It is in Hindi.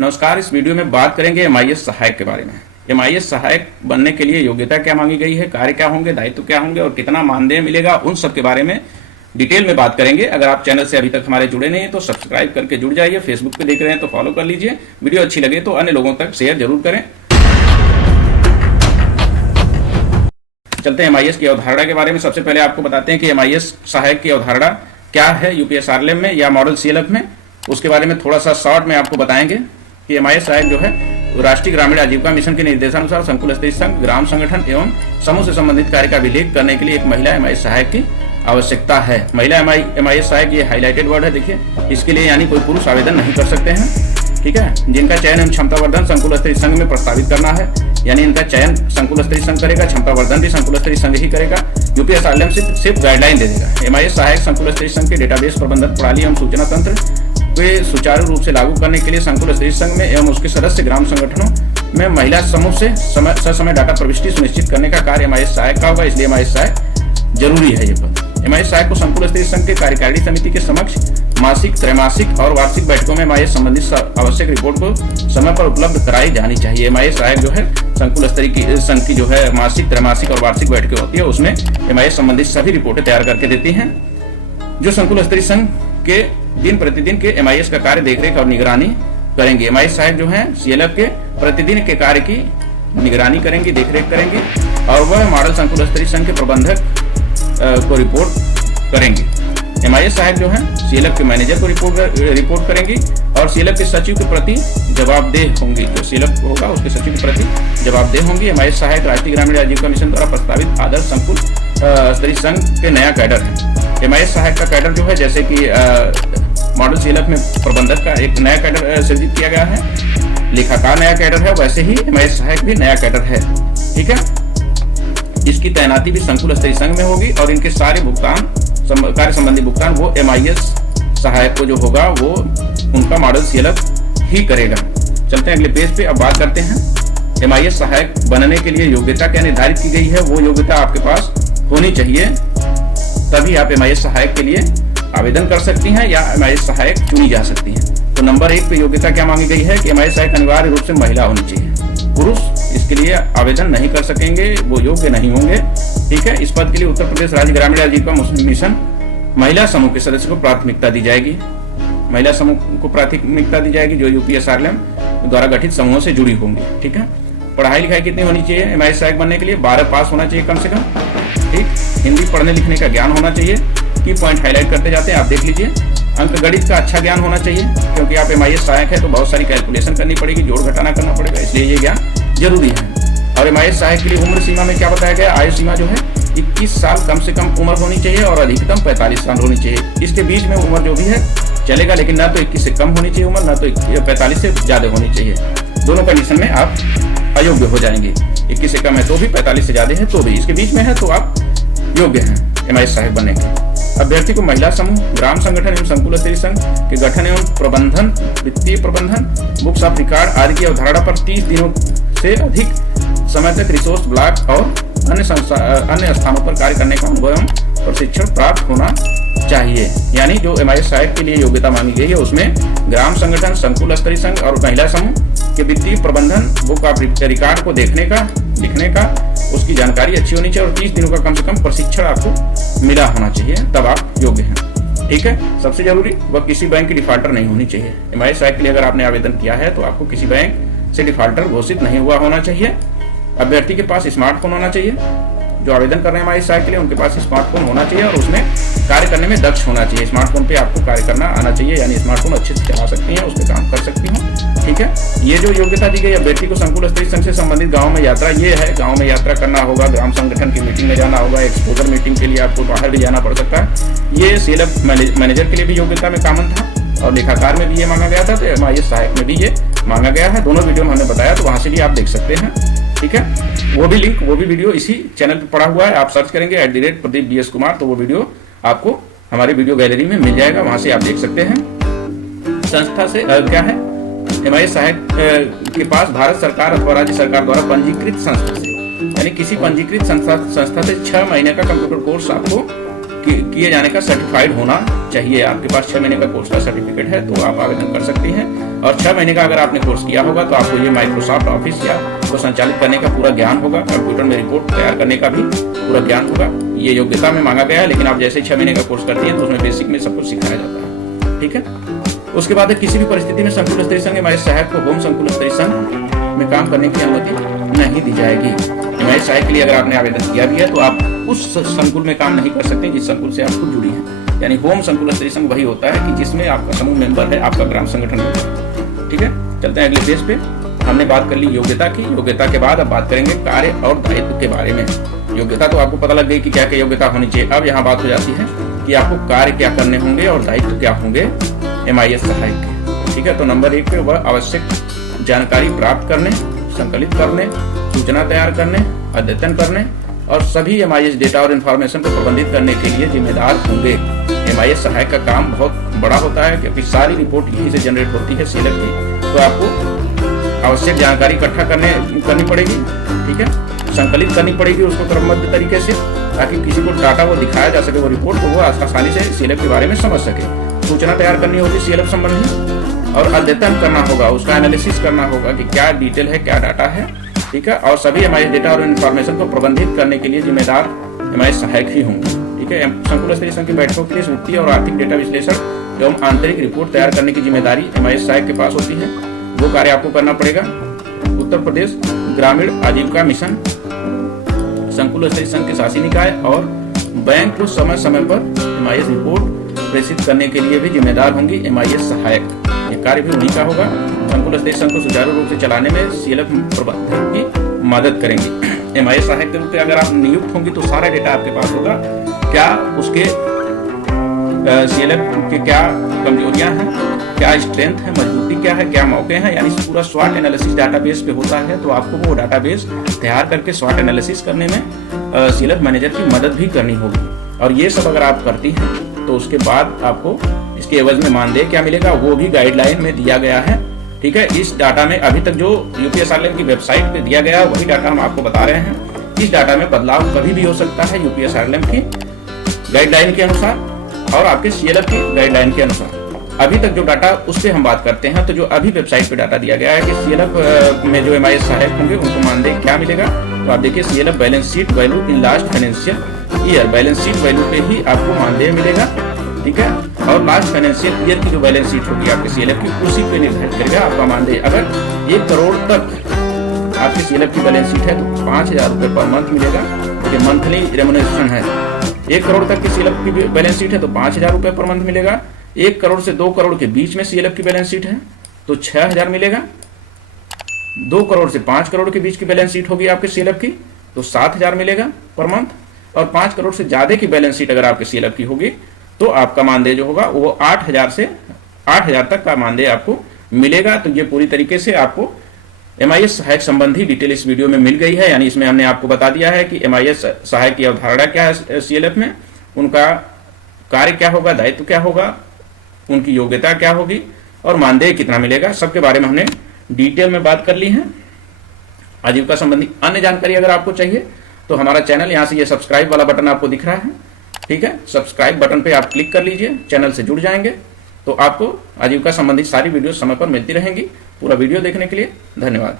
नमस्कार। इस वीडियो में बात करेंगे एमआईएस सहायक के बारे में। एमआईएस सहायक बनने के लिए योग्यता क्या मांगी गई है, कार्य क्या होंगे, दायित्व क्या होंगे और कितना मानदेय मिलेगा, उन सब के बारे में डिटेल में बात करेंगे। अगर आप चैनल से अभी तक हमारे जुड़े नहीं हैं तो सब्सक्राइब करके जुड़ जाइए। फेसबुक पे देख रहे हैं तो फॉलो कर लीजिए। वीडियो अच्छी लगे तो अन्य लोगों तक शेयर जरूर करें। चलते हैं एमआईएस की अवधारणा के बारे में। सबसे पहले आपको बताते हैं कि एमआईएस सहायक की अवधारणा क्या है यूपीएसआरएलएम में या मॉडल सीएलएफ में। उसके बारे में थोड़ा सा शॉर्ट में आपको बताएंगे कि एमआईएस सहायक जो है राष्ट्रीय ग्रामीण आजीविका मिशन के निर्देशानुसार संकुल स्तरीय संघ, ग्राम संगठन एवं समूह से संबंधित कार्य का विलेख करने के लिए एक महिला एमआईएस सहायक की आवश्यकता है। महिला एमआईएस सहायक, ये हाईलाइटेड वर्ड है, देखिए। इसके लिए यानी कोई पुरुष आवेदन नहीं कर सकते हैं, ठीक है। जिनका चयन एवं क्षमतावर्धन संकुल स्तरीय संघ में प्रस्तावित करना है, यानी इनका चयन संकुल स्तरीय संघ करेगा, क्षमतावर्धन भी संकुल स्तरीय संघ ही करेगा। यूपीएसआरएलएम सिर्फ गाइडलाइन दे देगा। एमआईएस सहायक संकुल स्तरीय संघ के डेटाबेस प्रबंधन प्रणाली एवं सूचना तंत्र वे सुचारू रूप से लागू करने के लिए संकुल स्तरीय संघ में एवं उसके सदस्य ग्राम संगठनों में महिला समूह से समय डाटा प्रविष्टि सुनिश्चित करने का कार्य एमआईएस सहायक का होगा। इसलिए एमआईएस सहायक जरूरी है। ये पद एमआईएस सहायक को संकुल स्तरीय संघ के कार्यकारिणी समिति के समक्ष मासिक, त्रैमासिक और वार्षिक बैठकों में एमआईएस संबंधित आवश्यक रिपोर्ट को समय पर उपलब्ध कराई जानी चाहिए। एमआईएस सहायक जो है संकुल स्तरीय संघ की जो है मासिक, त्रैमासिक और वार्षिक बैठकें होती है, उसमें एमआईएस संबंधित सभी रिपोर्टें तैयार करके देती हैं, जो संकुल स्तरीय संघ के दिन प्रतिदिन के एमआईएस का कार्य देखरेख और निगरानी करेंगे। एमआईएस सहायक जो है सीएलएफ के प्रतिदिन के कार्य की निगरानी करेंगे, देखरेख करेंगे और वह मॉडल संकुल स्तरीय संघ के प्रबंधक को रिपोर्ट करेंगे। एमआईएस सहायक जो है सीएलएफ के मैनेजर को रिपोर्ट करेंगी और सीएलएफ के सचिव के प्रति जवाबदेह होंगी। जो सीएलएफ होगा उसके सचिव के प्रति जवाबदेह होंगी। एमआईएस सहायक राष्ट्रीय ग्रामीण आजीविका मिशन द्वारा प्रस्तावित आदर्श संकुल स्तरीय संघ के नया कैडर है। एमआईएस सहायक का कैडर जो है, जैसे कि मॉडल सीएलएफ में प्रबंधक का एक नया कैडर सृजित किया गया है, लेखाकार नया कैडर है, वैसे ही एमआईएस सहायक भी नया कैडर है, ठीक है। इसकी तैनाती भी संकुल स्तरीय संघ में होगी और इनके सारे भुगतान, कार्य संबंधी भुगतान वो एमआईएस सहायक को जो होगा वो उनका मॉडल सीएलएफ ही करेगा। चलते हैं अगले पेज पे। अब बात करते हैं एमआईएस सहायक बनने के लिए योग्यता क्या निर्धारित की गई है। वो योग्यता आपके पास होनी चाहिए, तभी आप एमआईएस सहायक के लिए आवेदन कर सकती हैं या एमआईएस सहायक चुनी जा सकती हैं। तो नंबर 1 पे योग्यता क्या मांगी गई है कि एमआईएस सहायक अनिवार्य रूप से महिला होनी चाहिए। पुरुष इसके लिए आवेदन नहीं कर सकेंगे, वो योग्य नहीं होंगे, ठीक है। इस पद के लिए उत्तर प्रदेश राज्य ग्रामीण आजीविका मिशन महिला समूह के सदस्य को प्राथमिकता दी जाएगी। महिला समूह को प्राथमिकता दी जाएगी जो यूपीएसआरएलएम द्वारा गठित समूहों से जुड़ी होंगी, ठीक है। पढ़ाई लिखाई कितनी होनी चाहिए एमआईएस सहायक बनने के लिए? 12 पास होना चाहिए कम से कम, ठीक। हिंदी पढ़ने लिखने का ज्ञान होना चाहिए। की पॉइंट हाईलाइट करते जाते हैं, आप देख लीजिए। अंक गणित का अच्छा ज्ञान होना चाहिए, क्योंकि आप एमआईएस सहायक है तो बहुत सारी कैलकुलेशन करनी पड़ेगी, जोड़ घटाना करना पड़ेगा, इसलिए ये ज्ञान जरूरी है। और एमआईएस सहायक के लिए उम्र सीमा में क्या बताया गया? आयु सीमा जो है 21 साल कम से कम उम्र होनी चाहिए और अधिकतम 45 साल होनी चाहिए। इसके बीच में उम्र जो भी है चलेगा, लेकिन ना तो 21 से कम होनी चाहिए उम्र, ना तो 45 से ज्यादा होनी चाहिए। दोनों कंडीशन में आप अयोग्य हो जाएंगे। 21 से कम है तो भी, 45 से ज्यादा है तो भी, इसके बीच में है तो आप योग्य हैं एमआईएस सहायक बनने के। अभ्यर्थी को महिला समूह, ग्राम संगठन एवं संकुल स्तरीय संघ के गठन एवं प्रबंधन, वित्तीय प्रबंधन, बुक्स ऑफ रिकॉर्ड आदि की अवधारणा पर 30 दिनों से अधिक समय तक रिसोर्स ब्लॉक और अन्य स्थानों पर कार्य करने का अनुभव एवं प्रशिक्षण प्राप्त होना चाहिए। यानी जो एमआईएस सहायक के लिए योग्यता मांगी गई है उसमें ग्राम संगठन, संकुल स्तरीय संघ और महिला समूह के वित्तीय प्रबंधन, बुक ऑफ रिकॉर्ड को देखने का, लिखने का, उसकी जानकारी अच्छी होनी चाहिए और 30 दिनों का कम से कम प्रशिक्षण आपको मिला होना चाहिए, तब आप योग्य हैं, ठीक है। सबसे जरूरी, वह किसी बैंक की डिफॉल्टर नहीं होनी चाहिए। एमआईएस सहायक के लिए अगर आपने आवेदन किया है तो आपको किसी बैंक से डिफॉल्टर घोषित नहीं हुआ होना चाहिए। अभ्यर्थी के पास स्मार्टफोन होना चाहिए। जो आवेदन कर रहे हैं एमआईएस सहायक के लिए उनके पास स्मार्टफोन होना चाहिए और उसमें कार्य करने में दक्ष होना चाहिए। स्मार्टफोन पे आपको कार्य करना आना चाहिए, यानी स्मार्टफोन अच्छे से चला सकती हैं, उस पर काम कर सकती हैं, ठीक है। ये जो योग्यता दी गई, अभ्यर्थी को संकुल स्तरीय संघ से संबंधित गाँव में यात्रा, ये है गाँव में यात्रा करना होगा, ग्राम संगठन की मीटिंग में जाना होगा, एक्सपोजर मीटिंग के लिए आपको बाहर भी जाना पड़ सकता है। ये सीएलएफ मैनेजर के लिए भी योग्यता में कॉमन था और लेखाकार में भी ये मांगा गया था, तो एमआईएस सहायक में भी ये मांगा गया है। दोनों वीडियो में हमने बताया, तो वहां से भी आप देख सकते हैं, ठीक है। वो भी लिंक, वो भी वीडियो इसी चैनल पे पड़ा हुआ है। आप सर्च करेंगे @प्रदीप BS कुमार, तो वो वीडियो आपको हमारी वीडियो गैलरी में मिल जाएगा, वहां से आप देख सकते हैं। संस्था से क्या है, एमआईएस सहायक के पास भारत सरकार अथवा राज्य सरकार द्वारा पंजीकृत संस्था से, यानी किसी पंजीकृत संस्था से 6 महीने का कंप्यूटर कोर्स आपको किए जाने का सर्टिफाइड होना चाहिए। आपके पास 6 महीने का कोर्स का सर्टिफिकेट है तो आप आवेदन कर सकती हैं। और 6 महीने का अगर आपने कोर्स किया होगा तो आपको ये माइक्रोसॉफ्ट ऑफिस या को संचालित करने का पूरा ज्ञान होगा, कंप्यूटर में रिपोर्ट तैयार करने का भी पूरा ज्ञान होगा। ये योग्यता में मांगा गया है, लेकिन आप जैसे 6 महीने का कोर्स करती हैं तो उसमें बेसिक में सब कुछ सिखाया जाता है। ठीक है। उसके बाद किसी भी परिस्थिति में संकुल स्तरीय संघ हमारे सहायक को होम संकुल स्तरीय संघ में काम करने की अनुमति नहीं दी जाएगी। हमारे सहायक के लिए अगर आपने आवेदन किया भी है तो आप उस संकुल में काम नहीं कर सकते जिस संकुल से आप खुद जुड़ी है। यानी होम संकुल स्तरीय संघ वही होता है कि जिसमें आपका समूह मेंबर है, आपका ग्राम संगठन होता है। ठीक है। चलते हैं अगले पेज पे। हमने बात कर ली योग्यता की। योग्यता के बाद अब बात करेंगे कार्य और दायित्व के बारे में। योग्यता तो आपको पता लग गई कि क्या क्या योग्यता होनी चाहिए। अब यहाँ बात हो जाती है कि आपको कार्य क्या करने होंगे और दायित्व क्या होंगे MIS सहायक के। ठीक है। तो नंबर 1 पे वह आवश्यक जानकारी प्राप्त करने, संकलित करने, सूचना तैयार करने, अद्यतन करने और सभी MIS डेटा और इंफॉर्मेशन को प्रबंधित करने के लिए जिम्मेदार होंगे। MIS सहायक का काम बहुत बड़ा होता है क्योंकि सारी रिपोर्ट यहीं से जनरेट होती है CLF की। तो आपको आवश्यक जानकारी इकट्ठा करनी पड़ेगी। ठीक है। संकलित करनी पड़ेगी उसको क्रमबद्ध तरीके से, ताकि किसी को डाटा वो दिखाया जा सके, वो रिपोर्ट, तो वो आसानी से CLF के बारे में समझ सके। सूचना तैयार करनी होगी CLF संबंधी और अद्यतन करना होगा, उसका एनालिसिस करना होगा कि क्या डिटेल है, क्या डाटा है। ठीक है। और सभी MIS डेटा और इन्फॉर्मेशन को प्रबंधित करने के लिए जिम्मेदार MIS सहायक ही होंगे। ठीक है। संकुल स्तरीय संघ की बैठकों के लिए वित्तीय और आर्थिक डेटा विश्लेषण एवं आंतरिक रिपोर्ट तैयार करने की जिम्मेदारी MIS सहायक के पास होती है। वो कार्य आपको करना पड़ेगा। उत्तर प्रदेश ग्रामीण आजीविका मिशन, संकुल स्तरीय संघ के शासी निकाय और बैंक को समय समय पर MIS रिपोर्ट प्रेषित करने के लिए भी जिम्मेदार होंगी MIS सहायक। ये कार्य भी उन्हीं का होगा। संकुल स्तरीय संघ को सुचारू रूप से चलाने में CLF प्रबंधन की मदद करेंगी। MIS सहायक के रूप में अगर आप नियुक्त होंगी तो सारा डेटा आपके पास होगा। क्या उसके CLF के क्या कमजोरियां हैं, क्या स्ट्रेंथ है, मजबूती क्या है, क्या मौके हैं, यानी पूरा SWOT एनालिसिस डाटाबेस पे होता है। तो आपको वो डाटाबेस तैयार करके SWOT एनालिसिस करने में CLF मैनेजर की मदद भी करनी होगी। और ये सब अगर आप करती हैं तो उसके बाद आपको इसके एवज में मानदेय क्या मिलेगा वो भी गाइडलाइन में दिया गया है। ठीक है। इस डाटा में अभी तक जो UPSRLM की वेबसाइट पे दिया गया है वही डाटा हम आपको बता रहे हैं। इस डाटा में बदलाव कभी भी हो सकता है UPSRLM की गाइडलाइन के अनुसार और आपके CLF की गाइडलाइन के अनुसार। अभी तक जो डाटा उससे हम बात करते हैं, तो जो अभी वेबसाइट पे डाटा दिया गया है कि CLF में जो MIS सहायक होंगे उनको मानदेय क्या मिलेगा। तो आप देखिए CLF balance sheet value in last financial year, balance sheet value पे ही आपको मानदेय मिलेगा। ठीक है। और लास्ट फाइनेंशियल ईयर की जो बैलेंस शीट होगी आपके CLF की उसी पे निर्धारित करेगा आपका मानदेय। अगर 1 करोड़ तक आपकी CLF की बैलेंस शीट है तो 5,000 रुपए पर मंथ मिलेगा। ये मंथली रेम्युनरेशन है। 1 करोड़ तक की CLF की बैलेंस शीट है तो 5,000 रुपए पर मंथ मिलेगा। 1 करोड़ से 2 करोड़ के बीच में CLF की बैलेंस शीट है तो 6,000 मिलेगा। 2 करोड़ से 5 करोड़ के बीच की बैलेंस शीट होगी आपके CLF की तो 7,000 मिलेगा पर मंथ। और 5 करोड़ से ज्यादा की बैलेंस शीट अगर आपके CLF की होगी तो आपका मानदेय जो होगा वो 8,000 तक का मानदेय आपको मिलेगा। तो ये पूरी तरीके से आपको MIS सहायक संबंधी डिटेल इस वीडियो में मिल गई है। यानी इसमें हमने आपको बता दिया है कि MIS सहायक की अवधारणा क्या है CLF में, उनका कार्य क्या होगा, दायित्व क्या होगा, उनकी योग्यता क्या होगी और मानदेय कितना मिलेगा, सबके बारे में हमने डिटेल में बात कर ली है। आजीविका संबंधी अन्य जानकारी अगर आपको चाहिए तो हमारा चैनल, यहाँ से ये सब्सक्राइब वाला बटन आपको दिख रहा है। ठीक है। सब्सक्राइब बटन पे आप क्लिक कर लीजिए, चैनल से जुड़ जाएंगे तो आपको आजीविका संबंधी सारी वीडियो समय पर मिलती रहेंगी। पूरा वीडियो देखने के लिए धन्यवाद।